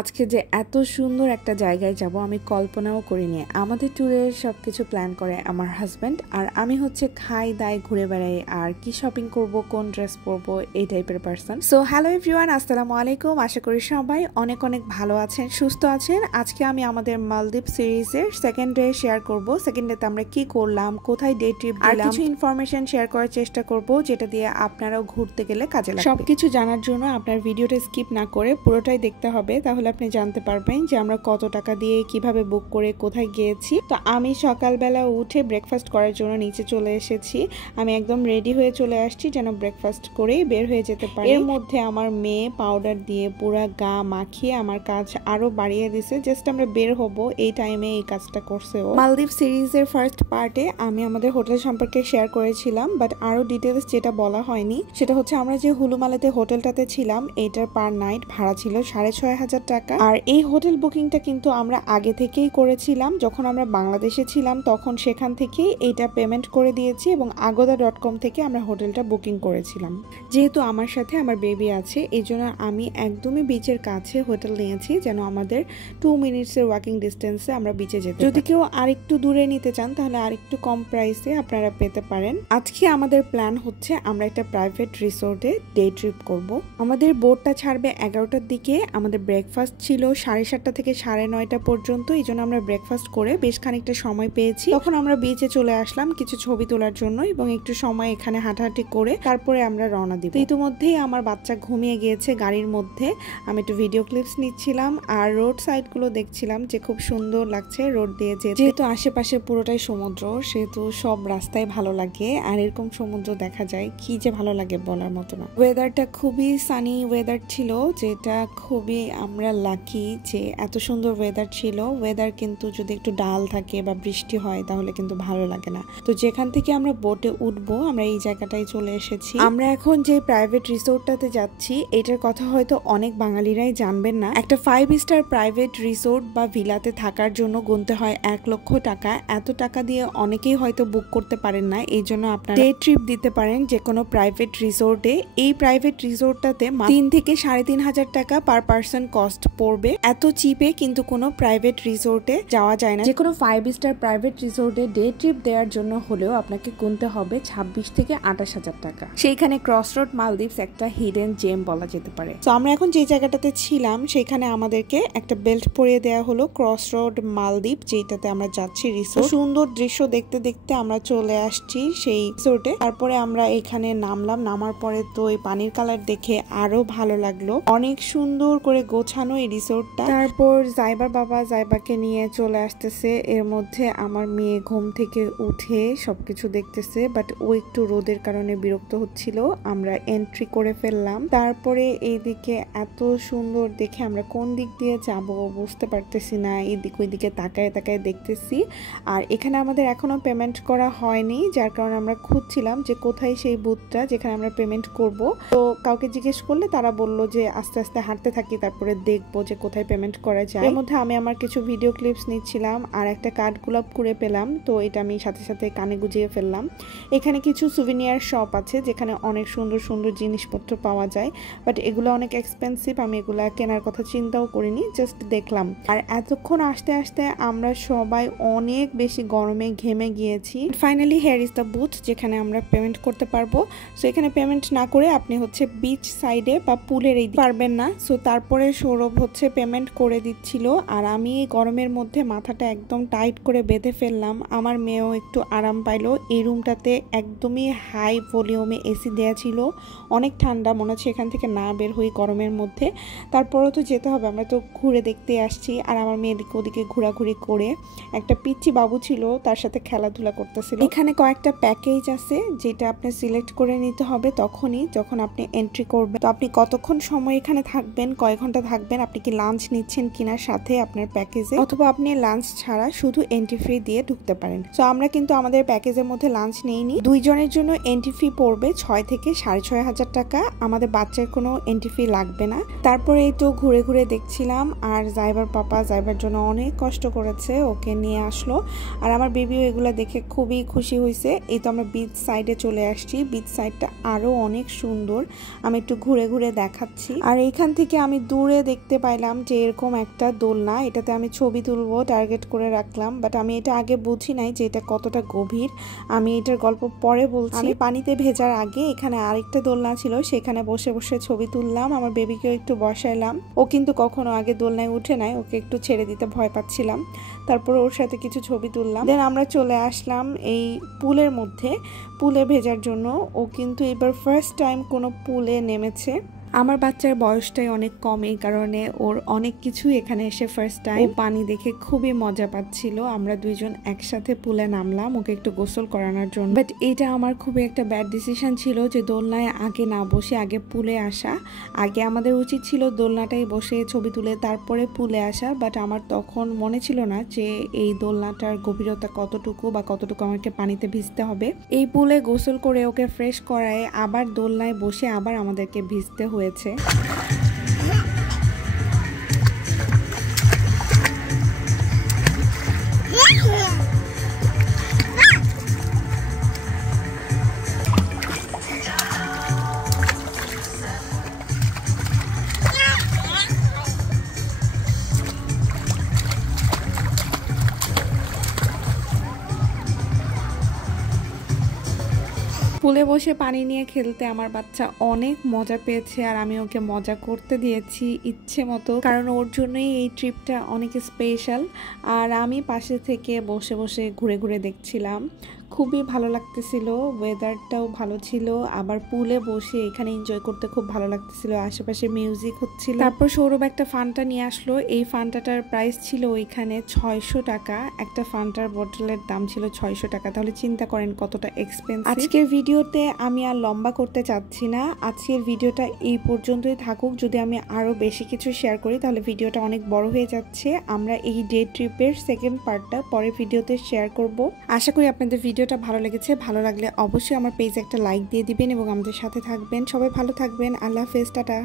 আজকে যে এত সুন্দর একটা জায়গায় যাব আমি কল্পনাও করিনি। আমাদের ট্যুরের সবকিছু প্ল্যান করে আমার হাজব্যান্ড, আর আমি হচ্ছে খাই দাই ঘুরে বেড়াই আর কি শপিং করব, কোন ড্রেস পরবো, এই টাইপের পারসন। সো হ্যালো এভরিওয়ান, আসসালামু আলাইকুম। আশা করি সবাই অনেক অনেক ভালো আছেন, সুস্থ আছেন। আজকে আমি আমাদের মালদ্বীপ সিরিজের সেকেন্ড ডে শেয়ার করব। সেকেন্ড ডেতে আমরা কি করলাম, কোথায় ডে ট্রিপ দিলাম, আর কিছু ইনফরমেশন শেয়ার করার চেষ্টা করব যেটা দিয়ে আপনারাও ঘুরতে গেলে কাজে লাগবে। সবকিছু জানার জন্য আপনার ভিডিওটা স্কিপ না করে পুরোটাই দেখতে হবে, তাহলে আপনি জানতে পারবেন যে আমরা কত টাকা দিয়ে কিভাবে বুক করে কোথায় গিয়েছি। তো আমি সকালবেলা উঠে ব্রেকফাস্ট করার জন্য নিচে চলে এসেছি। আমি একদম রেডি হয়ে চলে আসছি যেন ব্রেকফাস্ট করেই বের হয়ে যেতে পারি। এর মধ্যে আমার মেয়ে পাউডার দিয়ে পুরা গা মাখিয়ে আমার কাজ আরো বাড়িয়ে দিছে। জাস্ট আমরা বের হব এই টাইমে এই কাজটা করছে ও। মালদ্বীপ সিরিজের ফার্স্ট পার্টে আমি আমাদের হোটেল সম্পর্কে শেয়ার করেছিলাম, বাট আরো ডিটেলস যেটা বলা হয়নি সেটা হচ্ছে আমরা যে হুলুমালাতে হোটেলটাতে ছিলাম এটার পার নাইট ভাড়া ছিল 6,500 টাকা। আর এই হোটেল বুকিংটা কিন্তু আমরা আগে থেকেই করেছিলাম। যখন আমরা বাংলাদেশে ছিলাম তখন সেখান থেকেই এইটা পেমেন্ট করে দিয়েছি এবং agoda.com থেকে আমরা হোটেলটা বুকিং করেছিলাম। যেহেতু আমার সাথে আমার বেবি আছে এই জন্য আমি একদমই বিচের কাছে হোটেল নিয়েছি যেন আমাদের 2 মিনিটসের ওয়াকিং ডিস্টেন্সে আমরা বিচে যেতে। যদি কেউ আরেকটু দূরে নিতে চান তাহলে আরেকটু কম প্রাইসে আপনারা পেতে পারেন। আজকে আমাদের প্ল্যান হচ্ছে আমরা একটা প্রাইভেট রিসোর্টে ডে ট্রিপ করব। আমাদের বোটটা ছাড়বে 11টার দিকে। আমাদের ব্রেকফাস্ট ছিল 7:30 থেকে 9:30 পর্যন্ত। এই জন্য আমরা ব্রেকফাস্ট করে বেশ খানিকটা সময় পেয়েছি। তখন আমরা বিচে চলে আসলাম কিছু ছবি তোলার জন্য এবং একটু সময় এখানে হাঁটাহাঁটি করে তারপরে আমরা রওনা দিব। ইতিমধ্যেই আমার বাচ্চা ঘুমিয়ে গিয়েছে গাড়ির মধ্যে। আমি একটু ভিডিও ক্লিপস নিচ্ছিলাম আর রোড সাইড গুলো দেখছিলাম যে খুব সুন্দর লাগছে রোড দিয়ে যেতে। যেহেতু আশেপাশে পুরোটাই সমুদ্র সেহেতু সব রাস্তায় ভালো লাগে, আর এরকম সমুদ্র দেখা যায় কি যে ভালো লাগে বলার মতো না। ওয়েদারটা খুবই সানি ওয়েদার ছিল, যেটা খুবই আমরা লাকি যে এত সুন্দর ওয়েদার ছিল। ওয়েদার কিন্তু যদি একটু ডাল থাকে বা বৃষ্টি হয় তাহলে কিন্তু ভালো লাগে না। তো যেখান থেকে আমরা বোটে উঠবো আমরা এই জায়গাটায় চলে এসেছি। আমরা এখন যে প্রাইভেট রিসোর্টটাতে যাচ্ছি এটার কথা হয়তো অনেক বাঙালিরাই জানবেন না। একটা 5 স্টার প্রাইভেট রিসোর্ট বা ভিলাতে থাকার জন্য গুনতে হয় 1 লক্ষ টাকা। এত টাকা দিয়ে অনেকেই হয়তো বুক করতে পারেন না, এই জন্য আপনারা ডে ট্রিপ দিতে পারেন যে কোনো প্রাইভেট রিসোর্টে। এই প্রাইভেট রিসোর্টটাতে 3 থেকে 3,500 টাকা পার পার্সন কস্ট পড়বে। এত চিপে কিন্তু কোনো প্রাইভেট রিসোর্টে যাওয়া যায় না। যে কোনো 5 স্টার প্রাইভেট রিসোর্টে ডে ট্রিপ দেওয়ার জন্য হলেও আপনাকে গুনতে হবে 26 থেকে 28,000 টাকা। সেইখানে ক্রসরোড মালদ্বীপস একটা হিডেন জেম বলা যেতে পারে। তো আমরা এখন যে জায়গাটাতে ছিলাম সেখানে আমাদেরকে একটা বেল্ট পরিয়ে দেওয়া হলো ক্রসরোড মালদ্বীপ, যেটাতে আমরা যাচ্ছি রিসোর্ট। সুন্দর দৃশ্য দেখতে দেখতে আমরা চলে আসছি সেই রিসোর্টে। তারপরে আমরা এখানে নামলাম। নামার পরে তো এই পানির কালার দেখে আরো ভালো লাগলো। অনেক সুন্দর করে গোছানো এই রিসোর্টটা। তারপর জাইবার বাবা জাইবাকে নিয়ে চলে আসতেছে। এর মধ্যে আমার মেয়ে ঘুম থেকে উঠে সবকিছু দেখতেছে, বাট ও একটু রোদের কারণে বিরক্ত হচ্ছিল। আমরা এন্ট্রি করে ফেললাম। তারপরে এইদিকে এত সুন্দর দেখে আমরা কোন দিক দিয়ে যাব বুঝতে পারতেছি না। এইদিক ওইদিকে তাকায় তাকায় দেখতেছি। আর এখানে আমাদের এখনো পেমেন্ট করা হয়নি, যার কারণে আমরা খুঁজছিলাম যে কোথায় সেই বুথটা যেখানে আমরা পেমেন্ট করব। তো কাউকে জিজ্ঞেস করলে তারা বললো যে আস্তে আস্তে হাঁটতে থাকি তারপরে দেখবো যে কোথায় পেমেন্ট করা যায়। এর মধ্যে আমি আমার কিছু ভিডিও ক্লিপস নিচ্ছিলাম আর একটা কার্ড গোলাপ করে পেলাম, তো এটা আমি সাথে সাথে কানে গুজিয়ে ফেললাম। এখানে কিছু সুভিনিয়ার শপ আছে যেখানে অনেক সুন্দর সুন্দর জিনিসপত্র পাওয়া যায়, বাট এগুলো অনেক এক্সপেন্সিভ। আমি এগুলা কেনার কথা চিন্তাও করিনি, জাস্ট দেখলাম। আর এতক্ষণ আসতে আসতে আমরা সবাই অনেক বেশি গরমে ঘেমে গিয়েছি। Finally hair is the booth যেখানে আমরা পেমেন্ট করতে পারবো। সো এখানে পেমেন্ট না করে আপনি হচ্ছে বিচ সাইডে বা পুলের এই পারবেন না। সো তারপরে সৌরভ হচ্ছে পেমেন্ট করে দিচ্ছিল আর আমি গরমের মধ্যে মাথাটা একদম টাইট করে বেঁধে ফেললাম। আমার মেয়েও একটু আরাম পাইলো। এই রুমটাতে একদমই হাই ভলিউমে এসি দেওয়া ছিল, অনেক ঠান্ডা, মনে হচ্ছে এখান থেকে না বের হই গরমের মধ্যে। তারপরেও তো যেতে হবে, আমরা তো ঘুরে দেখতে আসছি। আর আমার মেয়ে এদিকে ওদিকে ঘোরাঘুরি করে একটা পিচ্চি বাবু ছিল তার সাথে খেলাধুলা করতেছিল। এখানে কয়েকটা প্যাকেজ আছে যেটা আপনি সিলেক্ট করে নিতে হবে তখনই যখন আপনি এন্ট্রি করবেন। তো আপনি কতক্ষণ সময় এখানে থাকবেন, কয় ঘন্টা থাকবেন, আপনি কি লাঞ্চ নিচ্ছেন কিনা সাথে আপনার প্যাকেজে, অথবা আপনি লাঞ্চ ছাড়া শুধু এন্ট্রি ফি দিয়ে ঢুকতে পারেন। তো আমরা কিন্তু আমাদের প্যাকেজের মধ্যে লাঞ্চ নেইনি। 2 জনের জন্য এন্ট্রি ফি পড়বে 6 থেকে 6,500 টাকা। আমাদের বাচ্চার কোনো এন্ট্রি ফি লাগবে না। তারপরে এই তো ঘুরে ঘুরে দেখছিলাম আর জাইবার পাপা জাইবার জন্য অনেক কষ্ট করেছে, ওকে নিয়ে আসলো। আর আমার বেবিও এগুলা দেখে খুবই খুশি হয়েছে। এই তো আমরা বিচ সাইডে চলে আসছি। বিচ সাইডটা আরো অনেক সুন্দর, আমি একটু ঘুরে ঘুরে দেখাচ্ছি। আর এইখান থেকে আমি দূরে দেখতে পাইলাম যে এরকম একটা দোলনা, এটাতে আমি ছবি তুলবো টার্গেট করে রাখলাম, বাট আমি এটা আগে বুঝি নাই যে এটা কতটা গভীর। আমি এটার গল্প পরে বলছি। আমি পানিতে ভেজার আগে এখানে আরেকটা দোলনা ছিল, সেখানে বসে বসে ছবি তুললাম। আমার বেবিকেও একটু বসাইলাম, ও কিন্তু কখনো আগে দোলনায় উঠে নাই, ওকে একটু ছেড়ে দিতে ভয় পাচ্ছিলাম। তারপর ওর সাথে কিছু ছবি তুললাম। দেন আমরা চলে আসলাম এই পুলের মধ্যে, পুলে ভেজার জন্য। ও কিন্তু এবার ফার্স্ট টাইম কোনো পুলে নেমেছে। আমার বাচ্চার বয়সটাই অনেক কম, এই কারণে ওর অনেক কিছু এখানে এসে ফার্স্ট টাইম। পানি দেখে খুবই মজা পাচ্ছিল। আমরা দুইজন একসাথে পুলে নামলাম ওকে একটু গোসল করানোর জন্য। বাট এটা আমার খুবই একটা ব্যাড ডিসিশন ছিল যে দোলনায় আগে না বসে আগে পুলে আসা। আগে আমাদের উচিত ছিল দোলনাটাই বসে ছবি তুলে তারপরে পুলে আসা, বাট আমার তখন মনে ছিল না যে এই দোলনাটার গভীরতা কতটুকু বা কতটুকু আমাকে পানিতে ভিজতে হবে। এই পুলে গোসল করে ওকে ফ্রেশ করায় আবার দোলনায় বসে আবার আমাদেরকে ভিজতে হয়েছে। পুলে বসে পানি নিয়ে খেলতে আমার বাচ্চা অনেক মজা পেয়েছে, আর আমি ওকে মজা করতে দিয়েছি ইচ্ছে মতো, কারণ ওর জন্যই এই ট্রিপটা অনেক স্পেশাল। আর আমি পাশে থেকে বসে বসে ঘুরে ঘুরে দেখছিলাম, খুবই ভালো লাগতেছিল, ওয়েদারটাও ভালো ছিল। আবার পুলে বসে এখানে এনজয় করতে খুব ভালো লাগতেছিল, আশেপাশে মিউজিক হচ্ছিল। তারপর সৌরভ একটা ফান্টা নিয়ে আসলো। এই ফান্টাটার প্রাইস ছিল ওইখানে 600 টাকা। একটা ফান্টার বোতলের দাম ছিল 600 টাকা। তাহলে চিন্তা করেন কতটা এক্সপেন্সিভ। আজকের ভিডিওতে আমি আর লম্বা করতে চাচ্ছি না, আজকের ভিডিওটা এই পর্যন্তই থাকুক। যদি আমি আরো বেশি কিছু শেয়ার করি তাহলে ভিডিওটা অনেক বড় হয়ে যাচ্ছে। আমরা এই ডে ট্রিপের সেকেন্ড পার্টটা পরের ভিডিওতে শেয়ার করব। আশা করি আপনাদের ভিডিওটা ভালো লেগেছে। ভালো লাগলে অবশ্যই আমার পেজে একটা লাইক দিয়ে দিবেন এবং আমাদের সাথে থাকবেন। সবাই ভালো থাকবেন। আল্লাহ হাফেজ, টাটা।